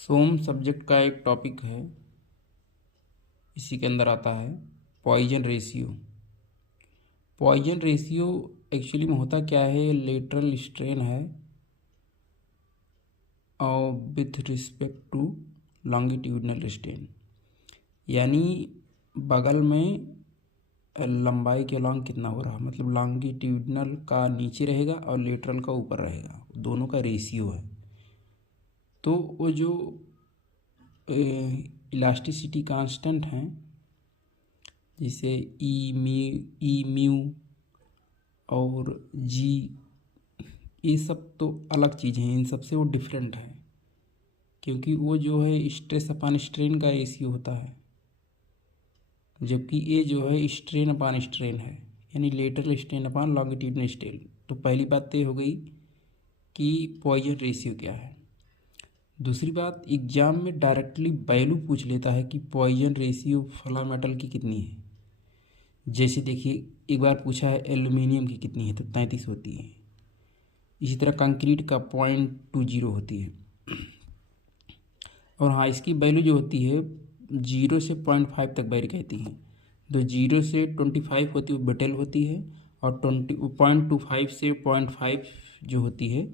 सोम subject का एक topic है, इसी के अंदर आता है Poisson ratio. Poisson ratio actually में होता क्या है, लेटरल स्ट्रेन है और with respect to longitudinal strain, यानी बगल में लंबाई के अलॉन्ग कितना हो रहा, मतलब लॉन्गिट्यूडनल का नीचे रहेगा और लेटरल का ऊपर रहेगा, दोनों का रेशियो है। तो वो जो इलास्टिसिटी कांस्टेंट हैं, जैसे ई म्यू और जी, ये सब तो अलग चीज़ें हैं, इन सबसे वो डिफरेंट है, क्योंकि वो जो है स्ट्रेस अपान स्ट्रेन का रेशियो होता है, जबकि ये जो है स्ट्रेन अपान स्ट्रेन है, यानी लेटरल स्ट्रेन अपान लॉन्गिट्यूडनल स्ट्रेन। तो पहली बात तो ये हो गई कि पॉइजन रेशियो क्या है। दूसरी बात, एग्जाम में डायरेक्टली वैल्यू पूछ लेता है कि पॉइजन रेशियो फला मेटल की कितनी है। जैसे देखिए, एक बार पूछा है एल्यूमिनियम की कितनी है, तो 33 होती है। इसी तरह कंक्रीट का 0.20 होती है। और हाँ, इसकी वैल्यू जो होती है 0 से 0.5 तक वैरी कहती है। तो 0 से 25 होती है वो ब्रिटल होती है, और 0.25 से 0.5 जो होती है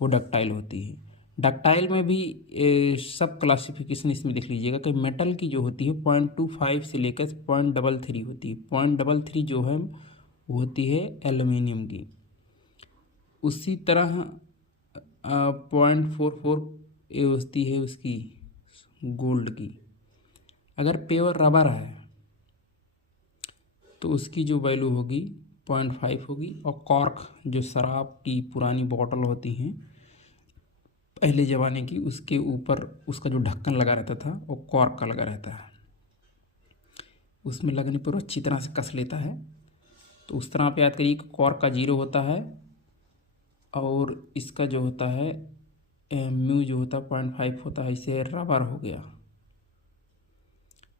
वो डक्टाइल होती है। डक्टाइल में भी सब क्लासिफिकेशन इसमें देख लीजिएगा कि मेटल की जो होती है 0.25 से लेकर 0.33 होती है। 0.33 जो है वो होती है एल्यूमिनियम की। उसी तरह 0.44 ये होती है उसकी गोल्ड की। अगर प्योर रबर है तो उसकी जो वैल्यू होगी 0.5 होगी। और कॉर्क, जो शराब की पुरानी बोतल होती हैं पहले ज़माने की, उसके ऊपर उसका जो ढक्कन लगा रहता था वो कॉर्क का लगा रहता है, उसमें लगने पर वो अच्छी तरह से कस लेता है। तो उस तरह आप याद करिए कि कॉर्क का 0 होता है और इसका जो होता है म्यू जो होता है 0.5 होता है। इसे रबर हो गया।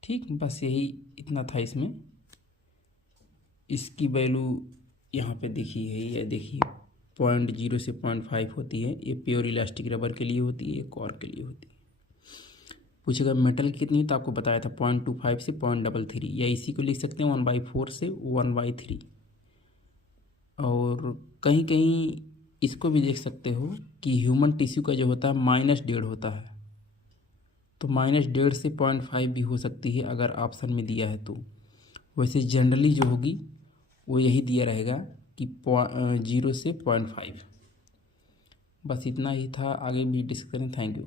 ठीक, बस यही इतना था इसमें। इसकी वैल्यू यहाँ पे देखी है, ये देखिए 0.0 से 0.5 होती है। ये प्योर इलास्टिक रबर के लिए होती है, कॉर्क के लिए होती है। पूछेगा मेटल की कितनी, तो आपको बताया था 0.25 से 0.33, या इसी को लिख सकते हैं 1/4 से 1/3। और कहीं कहीं इसको भी देख सकते हो कि ह्यूमन टिश्यू का जो होता है -1.5 होता है, तो -1.5 से 0.5 भी हो सकती है अगर ऑप्शन में दिया है तो। वैसे जनरली जो होगी वो यही दिया रहेगा कि 0 से 0.5। बस इतना ही था, आगे भी डिस्कस करें। Thank you.